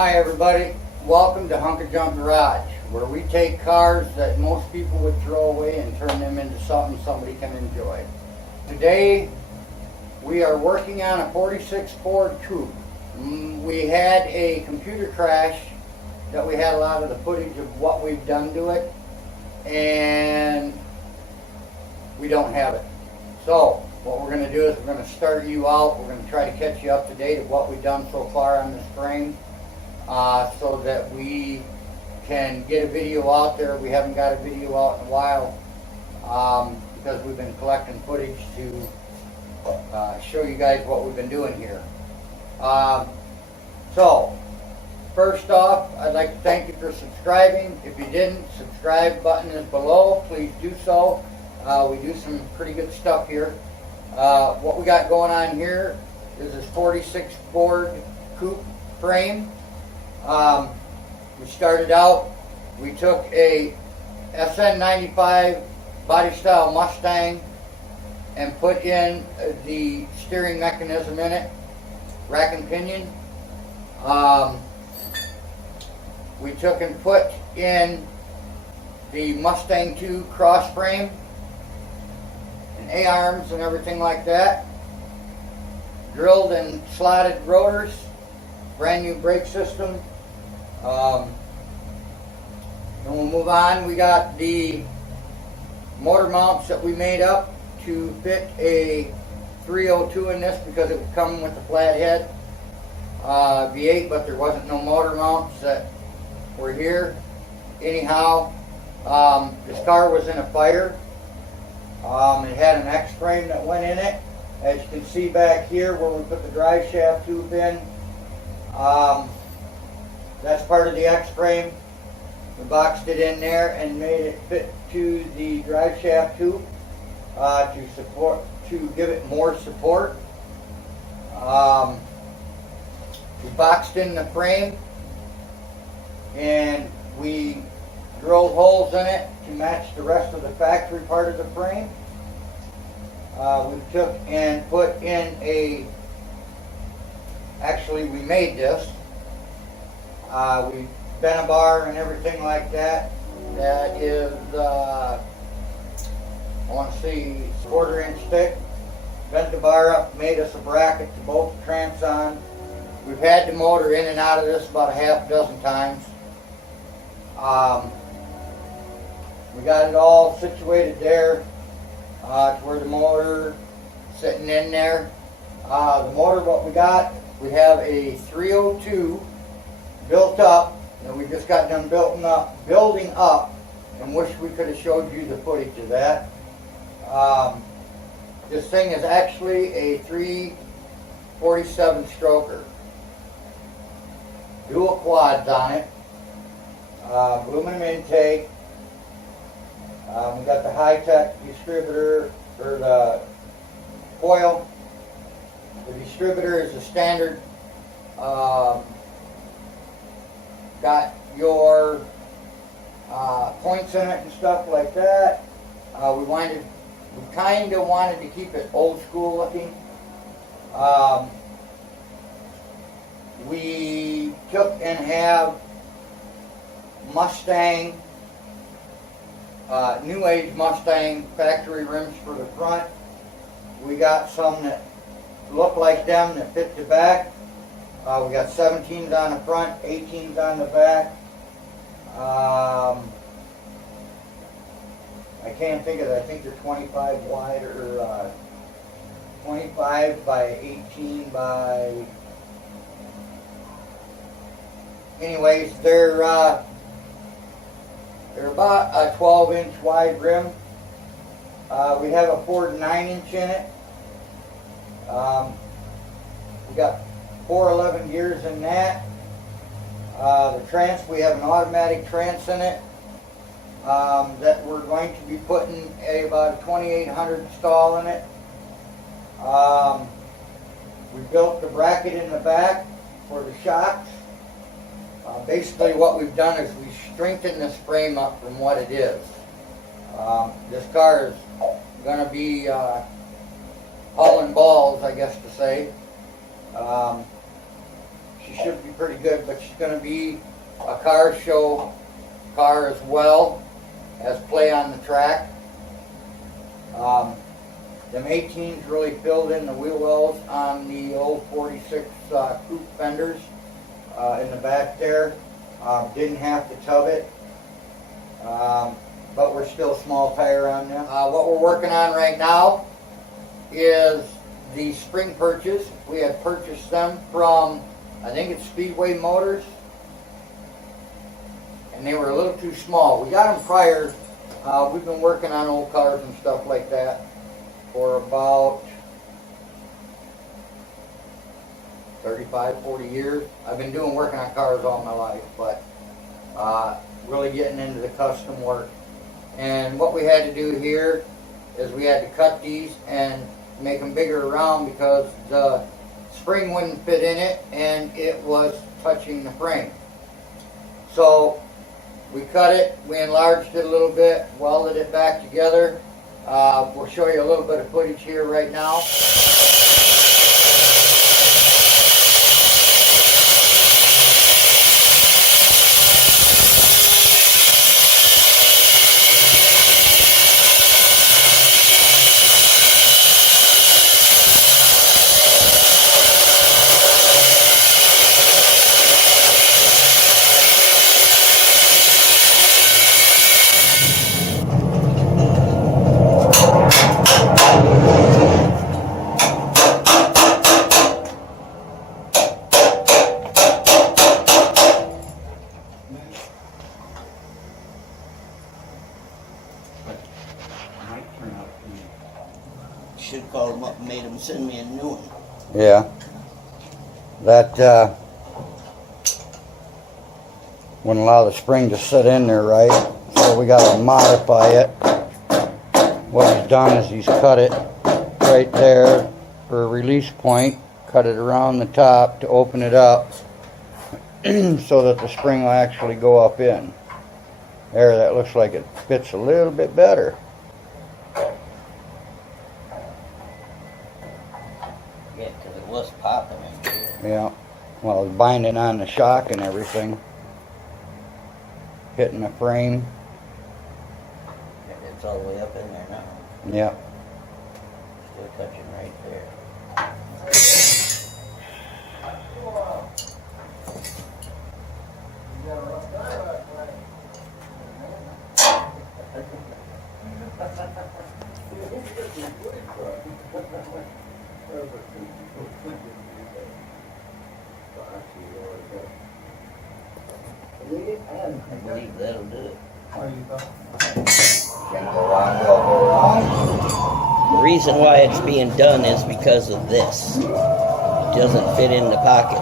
Hi everybody, welcome to Hunkajunk Garage, where we take cars that most people would throw away and turn them into something somebody can enjoy. Today we are working on a 46 Ford Coupe. We had a computer crash that we had a lot of the footage of what we've done to it, and we don't have it. So what we're going to do is we're going to start you out. We're going to try to catch you up to date of what we've done so far on this frame. So that we can get a video out there. We haven't got a video out in a while because we've been collecting footage to show you guys what we've been doing here. So first off, I'd like to thank you for subscribing. If you didn't, subscribe button is below. Please do so. We do some pretty good stuff here. What we got going on here is this 46 Ford Coupe frame. We started out, we took a SN95 body style Mustang and put in the steering mechanism in it, rack and pinion. We took and put in the Mustang 2 cross frame and A-arms and everything like that. Drilled and slotted rotors, brand new brake system. And we'll move on. We got the motor mounts that we made up to fit a 302 in this because it would come with a flathead V8, but there wasn't no motor mounts that were here. Anyhow, this car was in a fire. It had an X-frame that went in it. As you can see back here where we put the drive shaft tube in, that's part of the X-frame. We boxed it in there and made it fit to the drive shaft tube to give it more support. We boxed in the frame and we drilled holes in it to match the rest of the factory part of the frame. We took and put in actually we made this. We bent a bar and everything like that. That is, I want to see, 1/4 inch thick. Bent the bar up, made us a bracket to bolt the tramps on. We've had the motor in and out of this about a half dozen times. We got it all situated there to where the motor sitting in there. The motor, what we got, we have a 302 built up, and we just got done building up, and wish we could have showed you the footage of that. This thing is actually a 347 stroker. Dual quads on it. Aluminum intake. We got the high-tech distributor, or the coil. The distributor is the standard. Got your points in it and stuff like that. We kind of wanted to keep it old school looking. We took and have Mustang, new age Mustang factory rims for the front. We got some that look like them that fit the back. We got 17s on the front, 18s on the back. I can't think of it. I think they're 25 wide or 25 by 18 by. Anyways, they're about a 12-inch wide rim. We have a Ford 9-inch in it. We got 411 gears in that. The trance, we have an automatic trance in it that we're going to be putting about a 2800 stall in it. We built the bracket in the back for the shocks. Basically what we've done is we strengthened this frame up from what it is. This car is going to be hauling balls, I guess to say. she should be pretty good, but she's going to be a car show car as well as play on the track. Them 18s really filled in the wheel wells on the old 46 Coupe fenders in the back there. Didn't have to tub it, but we're still small tire on them. What we're working on right now is the spring Perches. We had purchased them from, I think it's Speedway Motors, and they were a little too small. We got them prior. We've been working on old cars and stuff like that for about 35, 40 years. I've been working on cars all my life, but really getting into the custom work. And what we had to do here is we had to cut these and make them bigger around because the spring wouldn't fit in it and it was touching the frame. So we cut it, we enlarged it a little bit, welded it back together. We'll show you a little bit of footage here right now. Should have called them up and made them send me a new one. Yeah. That wouldn't allow the spring to sit in there right, so we got to modify it. What he's done is he's cut it right there for a release point, cut it around the top to open it up so that the spring will actually go up in. There, that looks like it fits a little bit better. Yeah, because it was popping in here. Yeah, well, it's binding on the shock and everything, hitting the frame. It's all the way up in there now. Yeah. Still touching right there. I believe that'll do it. The reason why it's being done is because of this. It doesn't fit in the pocket.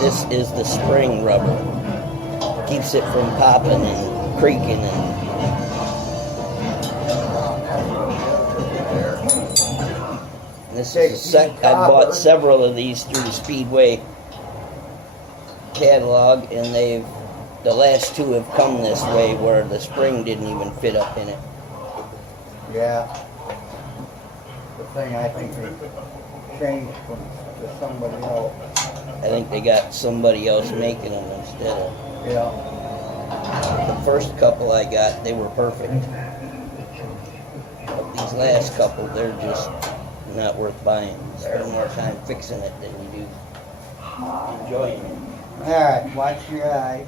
This is the spring rubber. Keeps it from popping and creaking and this is I bought several of these through the Speedway catalog, and the last two have come this way where the spring didn't even fit up in it. Yeah. The thing I think they changed from to somebody else. I think they got somebody else making them instead of. Yeah. The first couple I got, they were perfect. But these last couple, they're just not worth buying. You spend more time fixing it than you do enjoying it. Alright, watch your eyes.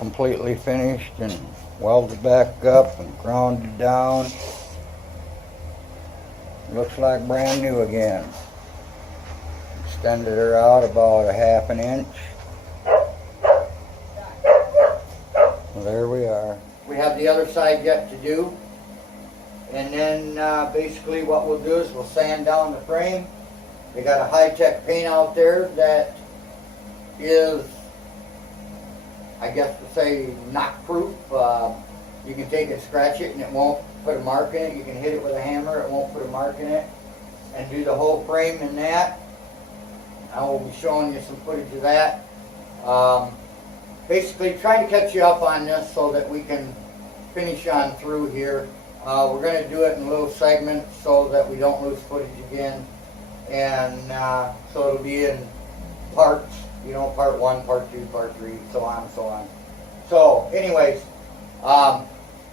completely finished and welded back up and grounded down. Looks like brand new again. Extended her out about a half an inch. Well, there we are. We have the other side yet to do. And then basically what we'll do is we'll sand down the frame. They got a high-tech paint out there that is, I guess to say, knock-proof. You can take it, scratch it, and it won't put a mark in it. You can hit it with a hammer, it won't put a mark in it. And do the whole frame in that. I will be showing you some footage of that. Basically trying to catch you up on this so that we can finish on through here. We're going to do it in little segments so that we don't lose footage again. And so it'll be in parts, you know, part 1, part 2, part 3, so on and so on. So anyways,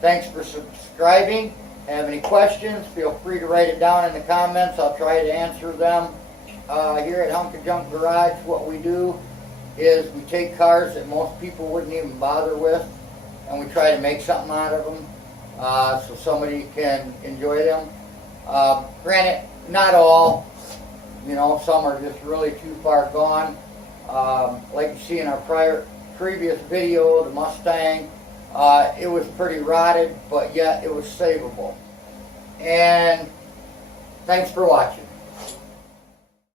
thanks for subscribing. Have any questions, feel free to write it down in the comments. I'll try to answer them. Here at Hunkajunk Garage, what we do is we take cars that most people wouldn't even bother with, and we try to make something out of them so somebody can enjoy them. Granted, not all. You know, some are just really too far gone. Like you see in our previous video, the Mustang, it was pretty rotted, but yet it was savable. And thanks for watching.